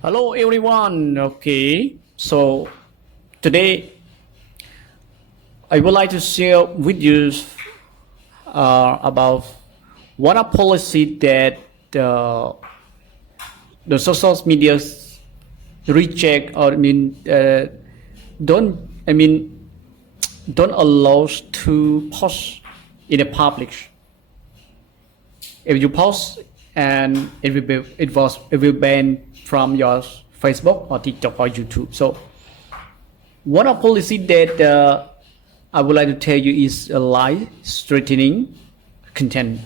Hello everyone. Okay, so today I would like to share with you about what a policy that uh, the social media reject or don't don't allow us to post in the public. If you post and it will ban from your Facebook or TikTok or YouTube. So one of policy that I would like to tell you is a lie threatening content.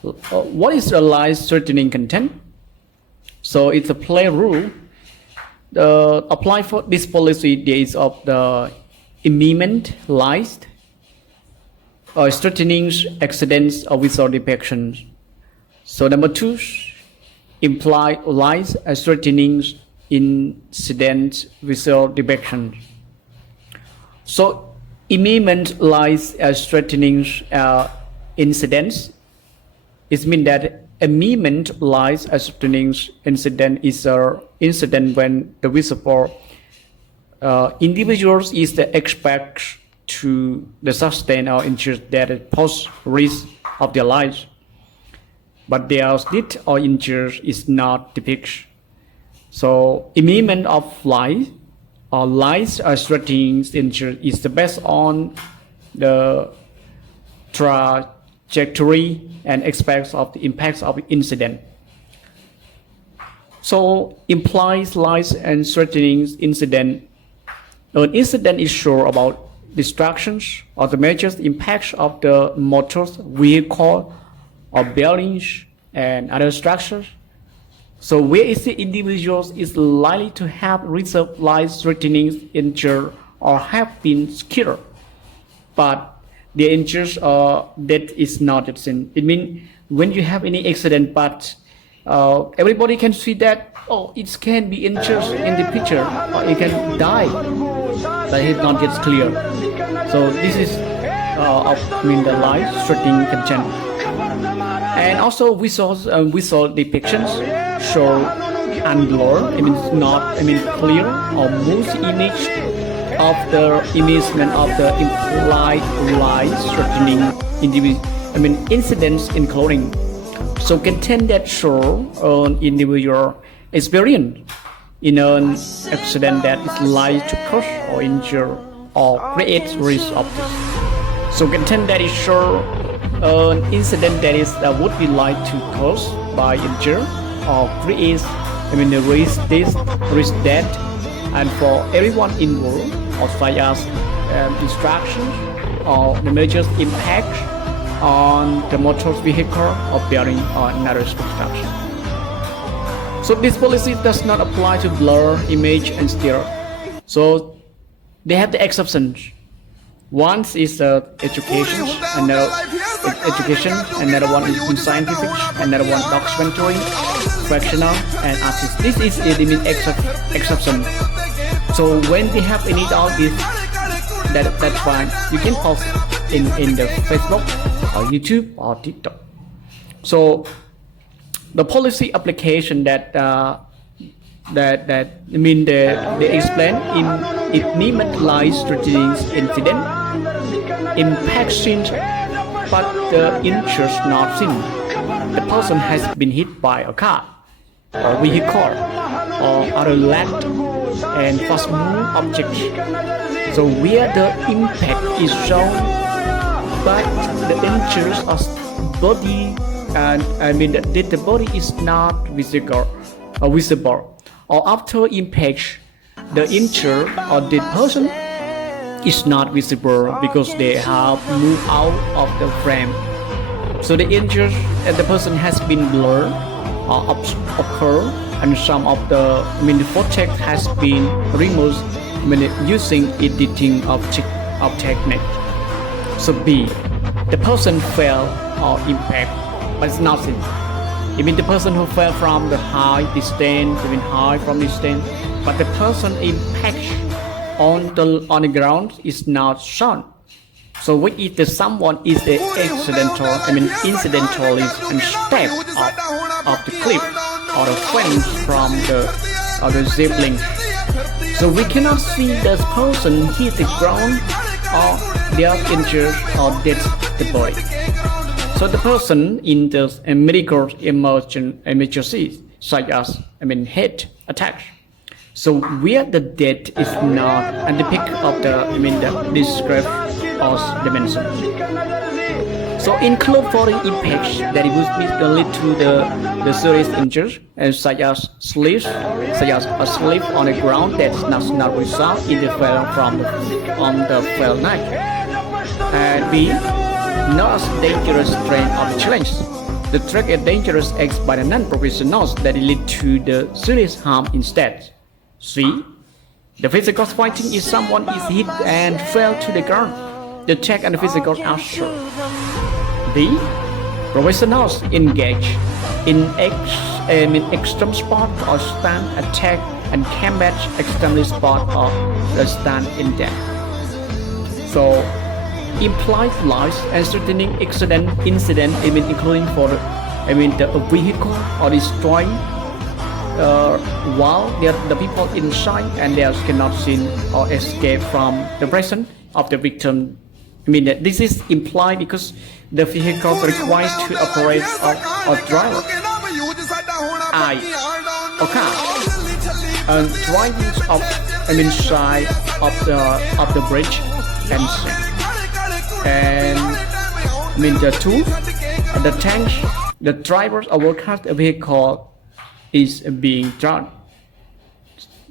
What is a lie threatening content? So it's a play rule. Apply for this policy days of the imminent lies or threatening accidents or without depiction. So number two, imply lies as threatening incidents without depiction. So imminent lies as threatening incidents. It means that imminent lies as threatening incident is an incident when the visible individuals is the expect to the sustain or injure that pose risk of their lives, but their death or injury is not depicted. So imminent of lies or lies as threatening injury is the based on the trajectory and aspects of the impacts of the incident. So implies lies and threatening incident. An incident is sure about distractions or the major impacts of the motor vehicle or buildings and other structures. So where is the individual is likely to have reserved life threatening injured or have been killed, but the injuries or death is not a sin. It means when you have any accident, but everybody can see that it can be injured in the picture or it can die, but it's not yet clear. So this is the life threatening content. And also visual depictions show unblurred, not clear or most image of the imagement of the implied lies threatening incidents including. So content that show an individual experience in an accident that is likely to cause or injure or create risk of this. So content that is show an incident that is would be like to cause by injure or create the risk death and for everyone involved, or such as distractions or the major impact on the motor vehicle or building or another construction. So this policy does not apply to blur image and still. So they have the exceptions. One is education, another one is scientific, another one documentary, fictional, and artist. This is the exception. So when they have any doubt, that's fine. You can post in the Facebook or YouTube or TikTok. So the policy application that they explain in it minimize threatening incident, impact seen, but the injuries not seen. The person has been hit by a car or vehicle or other land and fast moving objects. So where the impact is shown, but the injuries of body and the body is not visible or after impact the injured or dead person is not visible because they have moved out of the frame. So the injured and the person has been blurred or occur, and some of the footage has been removed using editing of technique. So B, the person fell or impact, but it's nothing. The person who fell from the high distance, high from distance, but the person impact on the ground is not shown. So what if the someone is the incidentally and step of the cliff? or the flames from the zeppelin. So we cannot see the person hit the ground or they are injured or dead the body. So the person in the medical emergency, such as head attack. So where the death is not at the peak of the described or dimension. So include foreign impacts that would lead to the serious injuries, such as sleep on the ground that does not result in the failure on the fail night. And B, not as dangerous strain of the challenge. The track is dangerous acts by the non-professionals that lead to the serious harm instead. C, the physical fighting is someone is hit and fell to the ground. The tech and the physical are sure. D, professionals engage in extreme sport or stand attack and combat extremely sport or the stand in death. So implied lives and threatening incident including for the vehicle or destroying while the people inside and they cannot see or escape from the presence of the victim. This is implied because the vehicle requires to operate or driver. I, okay, and driving side of the bridge and the two, the tank, the drivers of workers vehicle is being drawn.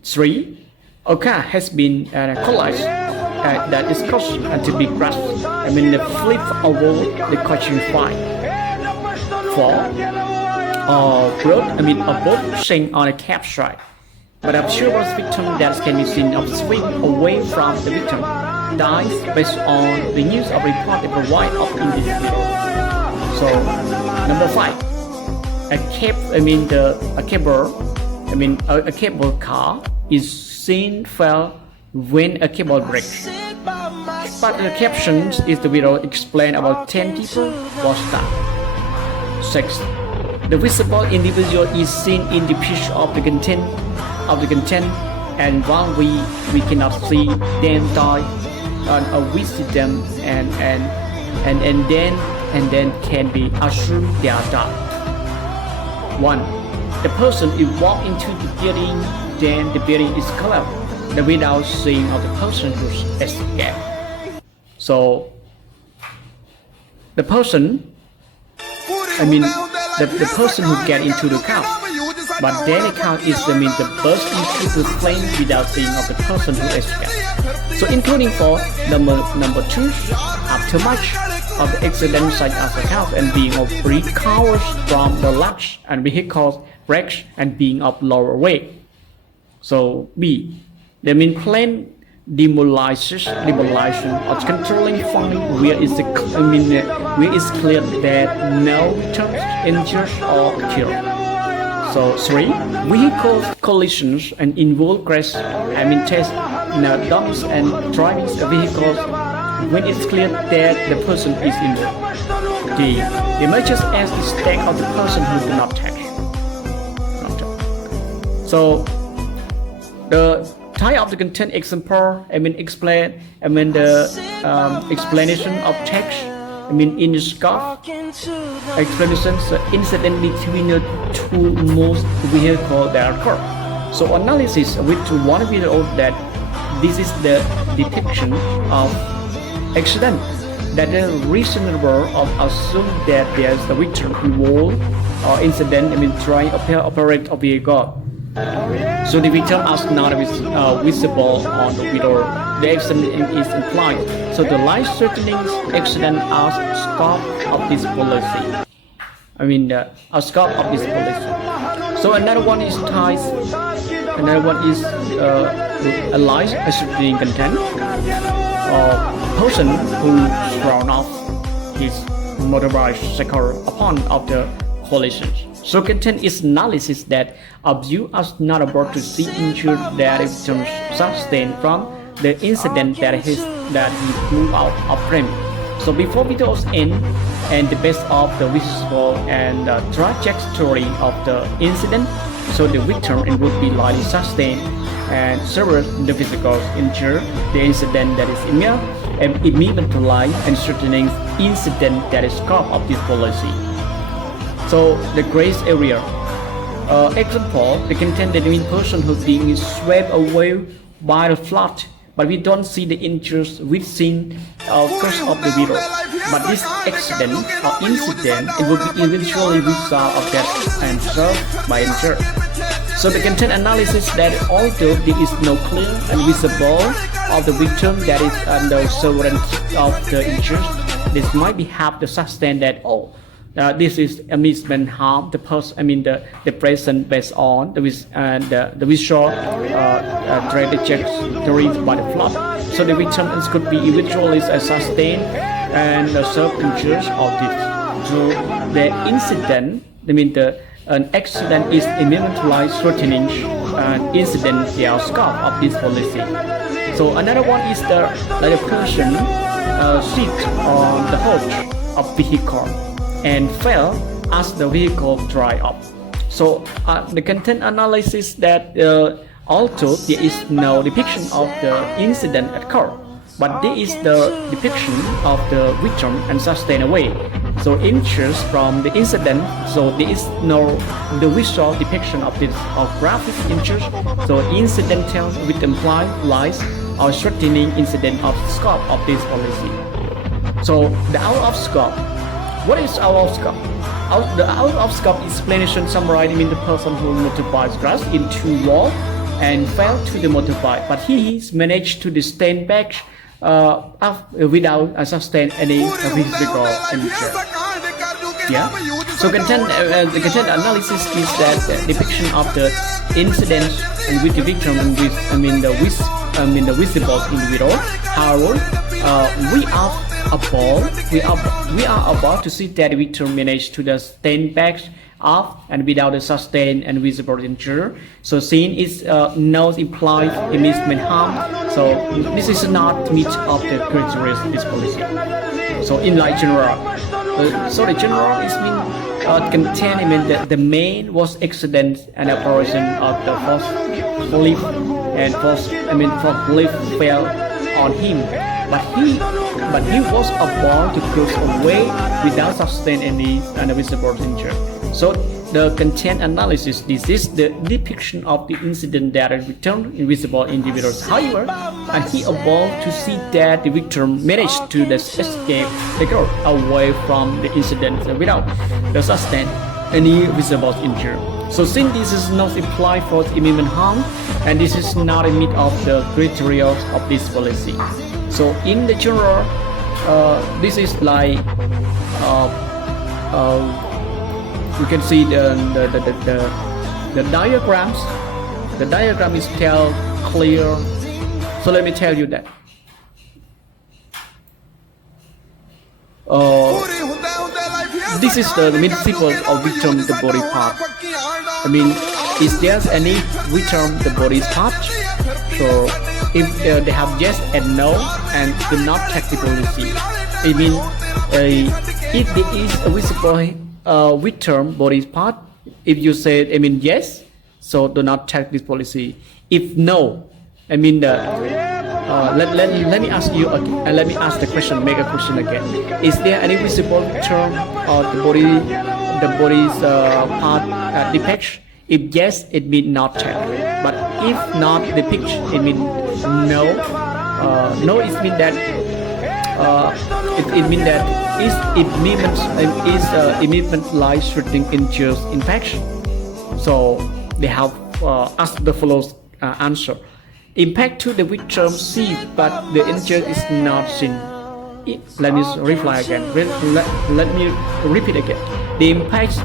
3, a car has been collapsed that is caused to be crushed. The flip over the coaching fire. 4, a boat sank on a campsite, but a serious victim that can be seen of swim away from the victim dies based on the news of report they provide of in this video. So number 5, a cable car is seen fell when a cable breaks. But the caption is the video explain about 10 people was died. 6, the visible individual is seen in the picture of the content and while we cannot see them die or visit them and then can be assumed they are dead. 1, the person is walked into the building, then the building is collapsed without seeing of the person who escaped. So the person the person who get into the car, but then the car is the burst into the flame without seeing of the person who escaped. So including for number 2, after much of the accident such as the car and being of recovers from the large and vehicle wrecks and being of lower weight. So B, plane demolition or controlling funding where it's clear that no victims injured or killed. So 3, vehicle collisions and involve crash test dumps and driving vehicles when it's clear that the person is injured. D, the images as the stack of the person who did not touch. So the type of the content example explain the explanation of text in the scope explanations incident between the two most vehicles that occur. So analysis with one video that this is the detection of accident that is reasonable of assume that there is a victim involved or incident trying to operate a vehicle. So the victim is not visible on the video. The accident is implied. So the life-threatening accident are scope of this policy. A scope of this policy. So another one is ties. Another one is a life-threatening content. Person who thrown off his motorcycle upon of the collision. So content is analysis that abuse is not about to see injured that victims sustained from the incident that he blew out of frame. So before videos end and the best of the visible and the trajectory of the incident, so the victim it would be likely sustained and several individuals injured. The incident that is immediately and threatening incident that is scope of this policy. So the grace area. Example, the content that mean person who being swept away by the flood, but we don't see the injuries within course of the video. But this accident or incident, it will be eventually result of death and served by injured. So the content analysis that although there is no clear and visible of the victim that is under sovereignty of the injured, this might be have to sustain that this is amusement harm the person, the present based on the visual trajectory by the flood. So the victim could be eventually sustained and serve injuries of this. So the incident, an accident is immediately threatening an incident the scope of this policy. So another one is the person sit on the hood of vehicle and fell as the vehicle drive up. So the content analysis that although there is no depiction of the incident occur, but there is the depiction of the victim and sustained away. So injuries from the incident, so there is no the visual depiction of this of graphic injuries. So incidental with implied lies or threatening incident of scope of this policy. So the out of scope. What is out of scope? The out of scope explanation summarizing the person who motorbikes crashed into wall and fell to the motorbike, but he managed to stand back without sustain any physical injury. Yeah. So the content analysis is that depiction of the incident and with the victim and with the visible individual. However, we are about to see that victim managed to stand back up and without a sustained and visible injury. So scene is no implied amusement harm. So this is not meet of the criteria of this policy. So in general, so the general is contain the main was accident and operation of the forklift and forklift fell on him. But he was able to cross away without sustain any visible injury. So the content analysis, this is the depiction of the incident that returned invisible individuals. However, and he able to see that the victim managed to escape the girl away from the incident without the sustain any visible injury. So since this is not implied for immediate harm, and this is not a meet of the criteria of this policy. So in the general, this is like you can see the diagrams. The diagram is tell clear. So let me tell you that. This is the principle of victim the body part. Is there any victim the body part? So if they have yes and no and do not take the policy, if there is a visible victim body part, if you say yes, so do not take this policy. If no, let me ask you again, let me ask the question, make a question again. Is there any visible term or the body's part depiction? If yes, it means not check. But if not depict, it means no. No, it means that it means that is immediate life threatening injuries infection. So they have asked the following answer. Impact to the victim see, but the injury is not seen. Let me reply again. Let me repeat again. The impact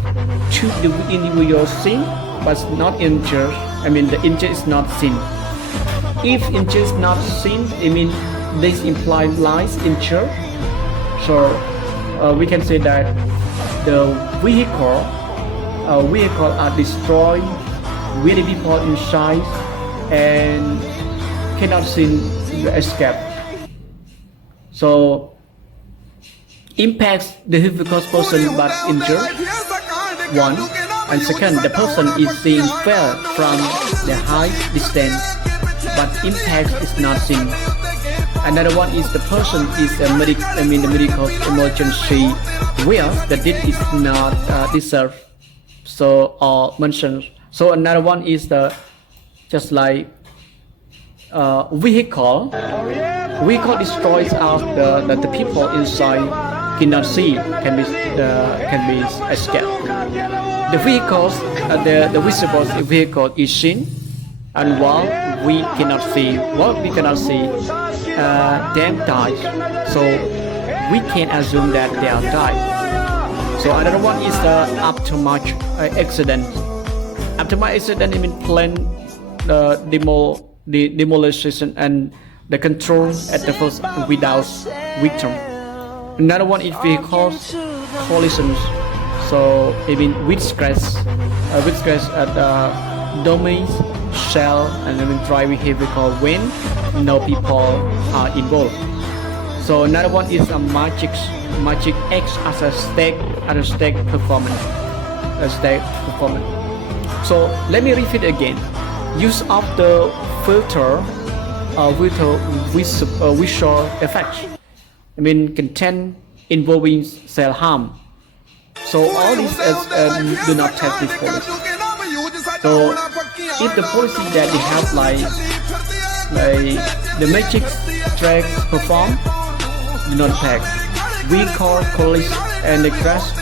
to the individual seen, but not injured. The injury is not seen. If injury is not seen, this implies lies injured. So we can say that the vehicle are destroyed with the people inside and cannot see the escape. So impacts the difficult person but injured. One. And second, the person is seeing fell from the high distance, but impact is not seen. Another one is the person is the medical emergency where the deed is not deserved, so or mentioned. So another one is the just like vehicle destroys out the people inside cannot see, can be escaped. The vehicles, the visible vehicle is seen, and while we cannot see, them died. So we can assume that they are died. So another one is the aftermath accident. Aftermath accident means plane the demolition and the control at the first without victim. Another one is vehicles collisions. So it means with scratch at dummies, shell, and driving vehicle when no people are involved. So another one is a magic X as a stake performance. So let me repeat again. Use of the filter visual effects. Content involving self harm. So all these do not take this policy. So if the policy that they have like the magic tracks perform, do not take. We call police and the crash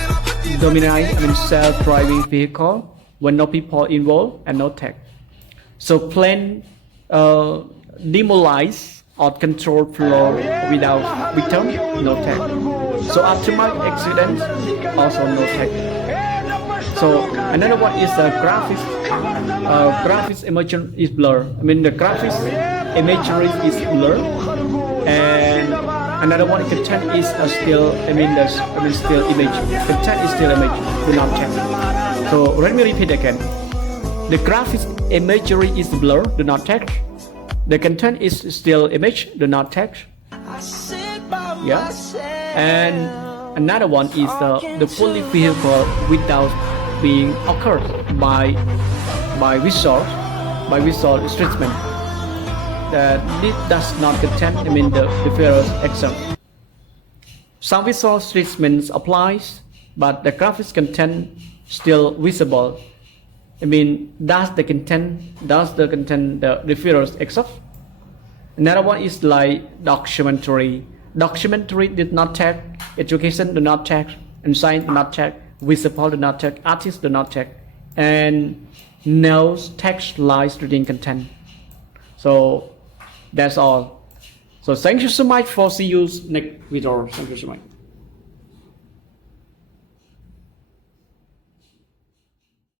dominate self-driving vehicle when no people involved and no tech. So plane demolize or control flow without victim, no tech. So aftermath accident, also no tech. So another one is the graphics. Graphics imagery is blur. The graphics imagery is blur, and another one content is still still image. Content is still image. Do not check. So let me repeat again. The graphics imagery is blur. Do not text. The content is still image. Do not text. Yeah. And another one is the fully vehicle without being occurred by visual treatment. This does not contain the various examples. Some visual treatments applies, but the graphics content still visible. Does the content the various examples. Another one is like documentary. Documentary did not take, education do not take, and science do not take, visible do not take, artists do not take, and no text lies reading content. So that's all. So thank you so much for see you next video. Thank you so much.